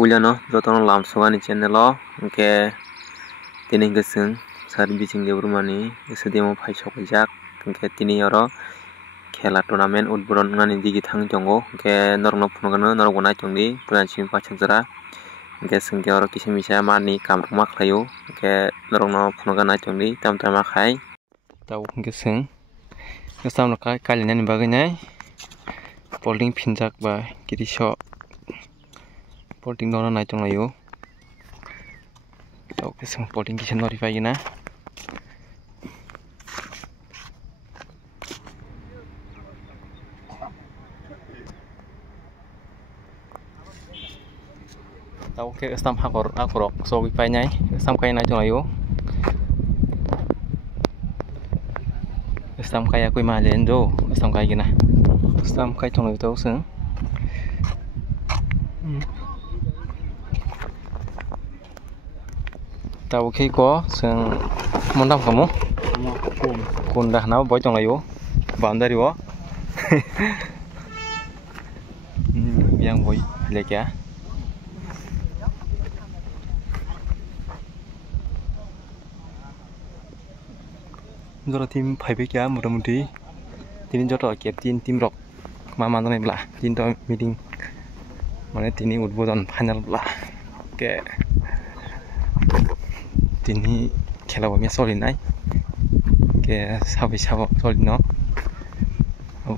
pulyano jotono lamsogani channel o hingke tini gising servicing de burmani stadium paisok jak hingke tini oro khela tournament udboron wngnani digi thang tongo hingke norokno phunukgano norok bo naitongdi puran chini pachakjora hingke singke oro kisa misa mani kamrokma khlaio hingke norokno phunukgani naitongdi tamtama khai tabo hingke sing samno kalinani bagui nai polling phinjak ba kirisho polling no naitonglaio tabo sing polling kisa notify gina tau ke stam akorok so wipai nyai stam kai na jolayo stam kai akui ma len do stam kai gina stam kai thong tau sing tau ke ko sing mondam kamu kundah na boy jolayo boundary wo yang boy lekya jora tim 5 kya motamuti tini joto captain tim rok ma manane bla tin to meeting mane tini udbodon final bla ke tini khela bo me solinai ke sabi sabo solino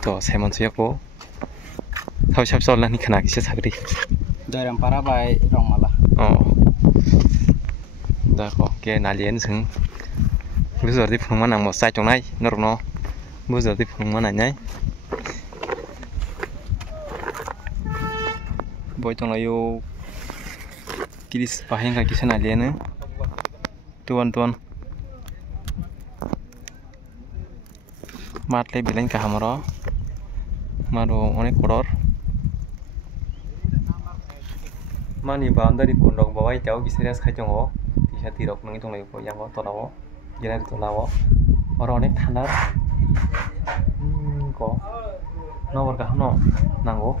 to semon suyako sabi sab solani khana kise sagri Dairam para bai rongmala dako ke nalien sing buzar di phung manang mo sai chong nai norno buzar di phung manang nai boy chong layo kiris pahin ka kisana lene tuan matle bilen ka hamaro maro onek koror mani boundary kundok bawai tau kisirias khai chongo kisa tirok nang chong layo ko yango torawo jena itu lawo orang ini thanar kok nomor kah no nanggo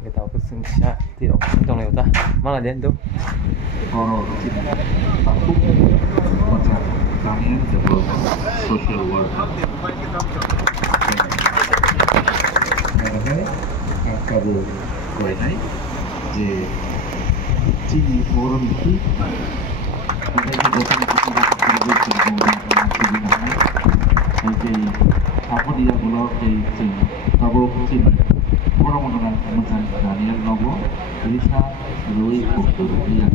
kita aku singsa tidak tong lewat mana dia tuh orang aku macam kami jebol social work karena kabu kau ini je ciri orang itu apa dia kalau ke Prabowo Kucing orang orang macam Daniel Nobo bisa melalui kultur yang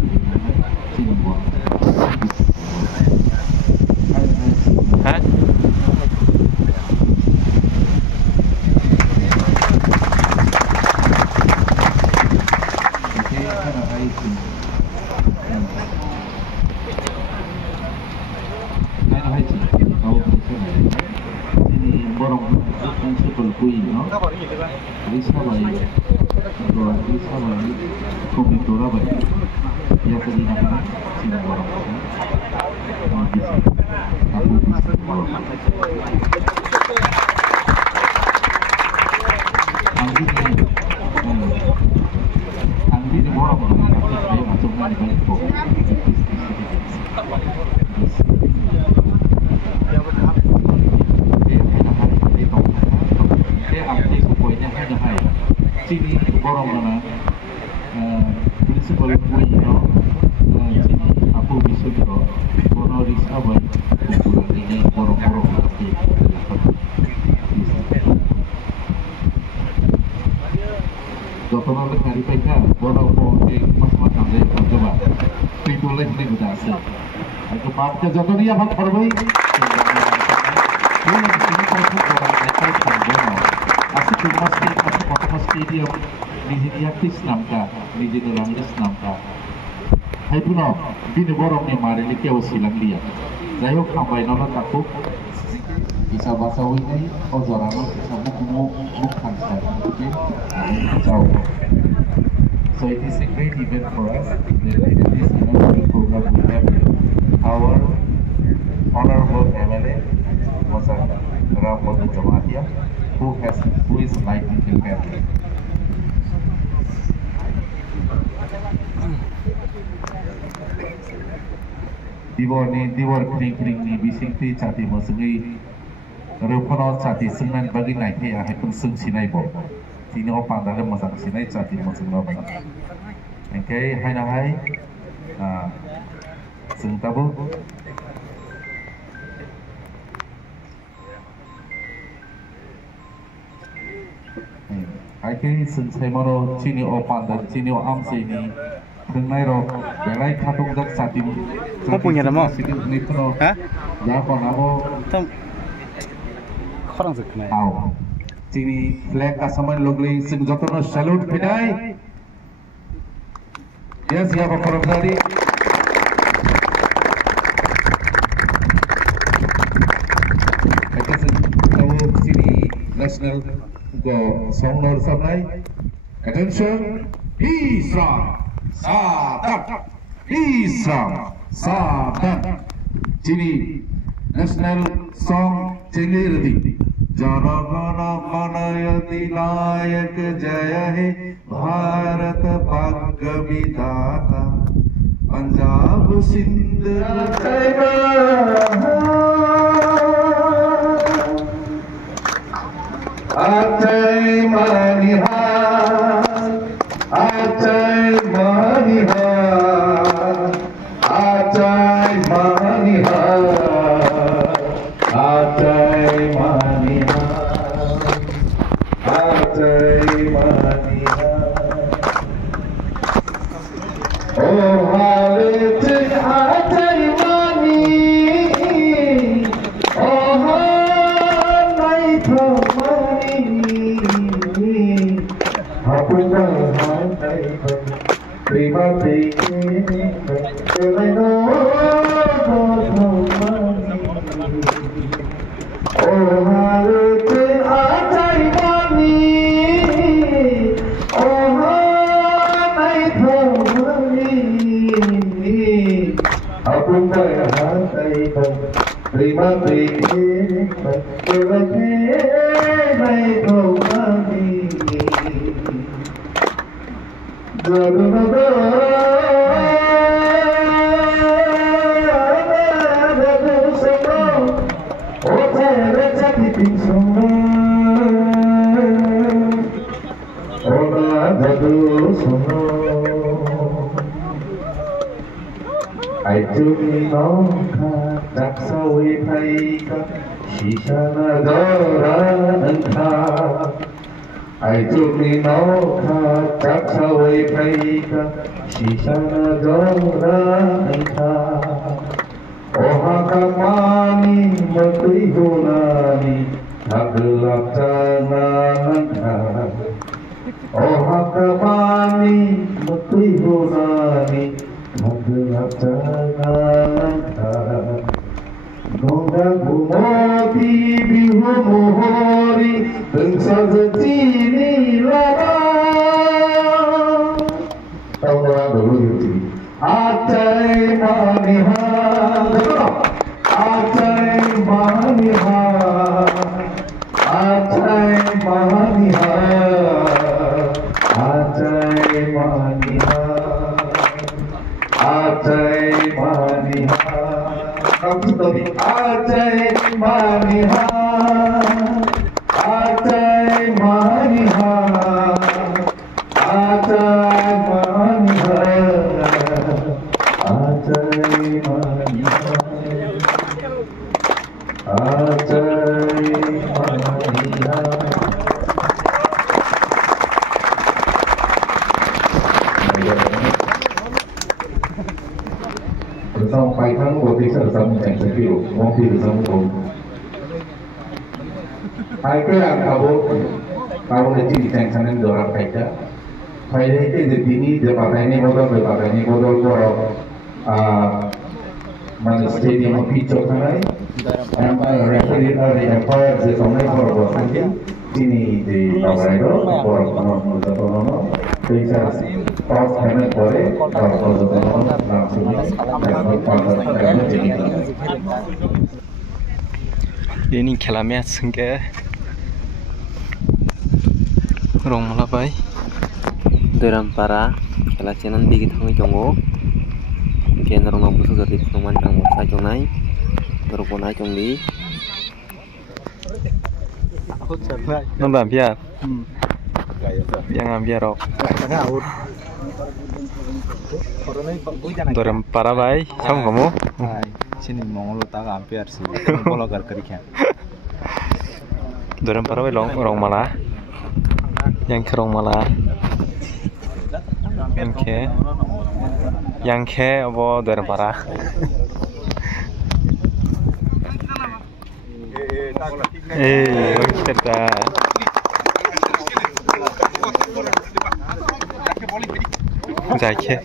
Cirebon. Sini borong mana prinsipal kui no sini aku bisa do borong risaban bulan ini borong tapi dokter oleh hari PK borong mas sampai coba pitulah ini udah sih aku pakai jatuh dia hak perbaik ini sini kalau orang itu sambil asik masih stadium Nijiaktis namka Nijinurangis namka hai puno bini borong ni mari like wasilang dia zayo kambai nona takuk bisa bahasa ini ozorano bisa buku bukan saya okay jauh so it is a great event for us this another program we have our honorable MLA Masa Ramon Jamatia who is likely to get Dibor kering ni bising ti cati mosengi Rupono cati sengan bagi naik ya haipun seng sinai bo Sini opang dalam masak sinai cati moseng lo bang Oke hai na hai Seng tabu Hai ke seng sai mono sini opang dan sini am sini Tengah ro, belai katung dak cati. Kau punya nama? Hah? Ya kau nama. Tam. Orang sekena. Aw. Sini flag asaman logli sing jotono salute pinai. Ya siapa korupsari? Kita tahu sini national go songnor samai. Attention, Islam. Sadan, Islam, Sadan. Sini national song cengirdi. Jana Gana Mana Adinayak Jaya He Bharat Bhagya Vidhata Punjab Sindh Atay Manihar Atay Manihar Atay Manihar Atay Manihar Atay Manihar Oh Halit Atay Mani Oh Hanay Thamani Hapungan Hanay Prima Prima Keleno Thamani Oh Halit Atay Mani Oh Hanay Thamani Hapungan Hanay Prima Prima Keleno Thamani I took me long that's away paika Shishana Doranta I took me long that's away paika Shishana Doranta Ohaka mani matri gunani Haglap tanananta Ohaka mani matri gunani Haglap tanananta Gongga gumati bihu mohori Bangsa zetini lara Tahun orang dulu itu Atay Manihar Atay Manihar Atay Manihar Atay Manihar Atay Manihar Kamu tahu Atay Manihar Atay Manihar Atay Manihar Atay Manihar Atay Manihar Bersama Paikan Bodhisattva bersama Cengkeh Biru, Mobil bersama Om. Paikan yang tahu nanti di Cengkeh Dorang Paikan. Paikan itu jadi ini depan ini modal korok mana stadium picok kanai. Referee dari Empire di sana korok sanksi. Ini di bawah itu korok modal bisa pas kena kore korok langsung ini kelamnya sengke rong malabai Derampara kela chenan digi thangi tongo Hingke norong busu dari penuman tang musa jongnai. Berponai jongli. Nambah biar. Yang biar rok. Dorem para bay, sama kamu? Sini mau lu tak hampir sih. Kalau gar-garikan. Dorem para bay rong malah. Yang kerong malah. Yang ke apa dorem para? Cerita. Zake.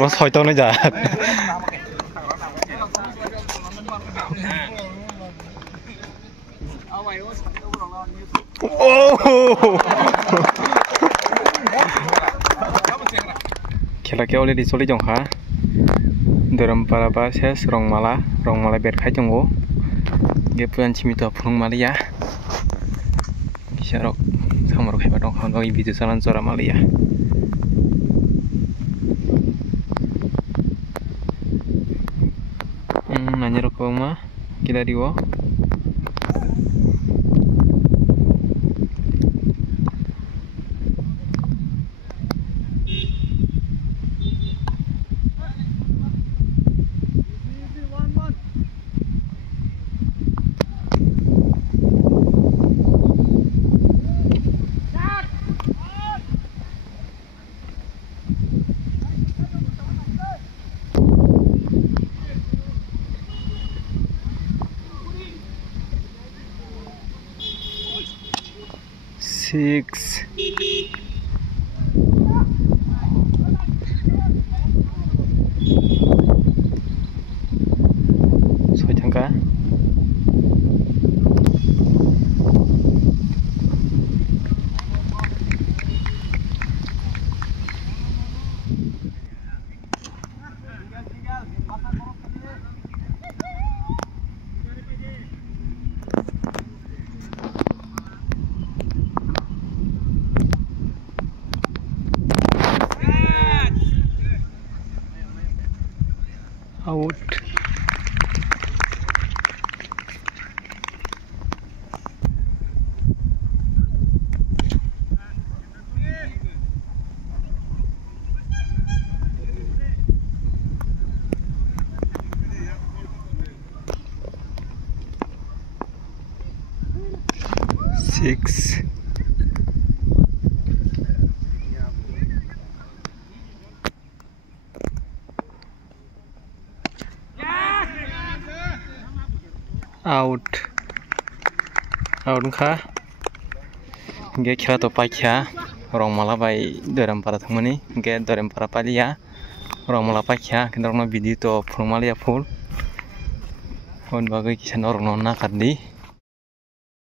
Mas hoito na jat. Oh. Khela ke already soli jong ha. Dorem para ba ses rong mala berkhai jongo. Ge puan chimito phung malia. Kisarok samaro khaiba dong khang gi video salan sora malia. Nanya rokok mah kita diwo. Six. Soi tangka. Out. Six. Out kah? Ge kira to pakya rong mala bai dorem para thangmani ge dorem para palia rong mala pakya kendorno video to phung malia full on bagai kisan orno na kaddi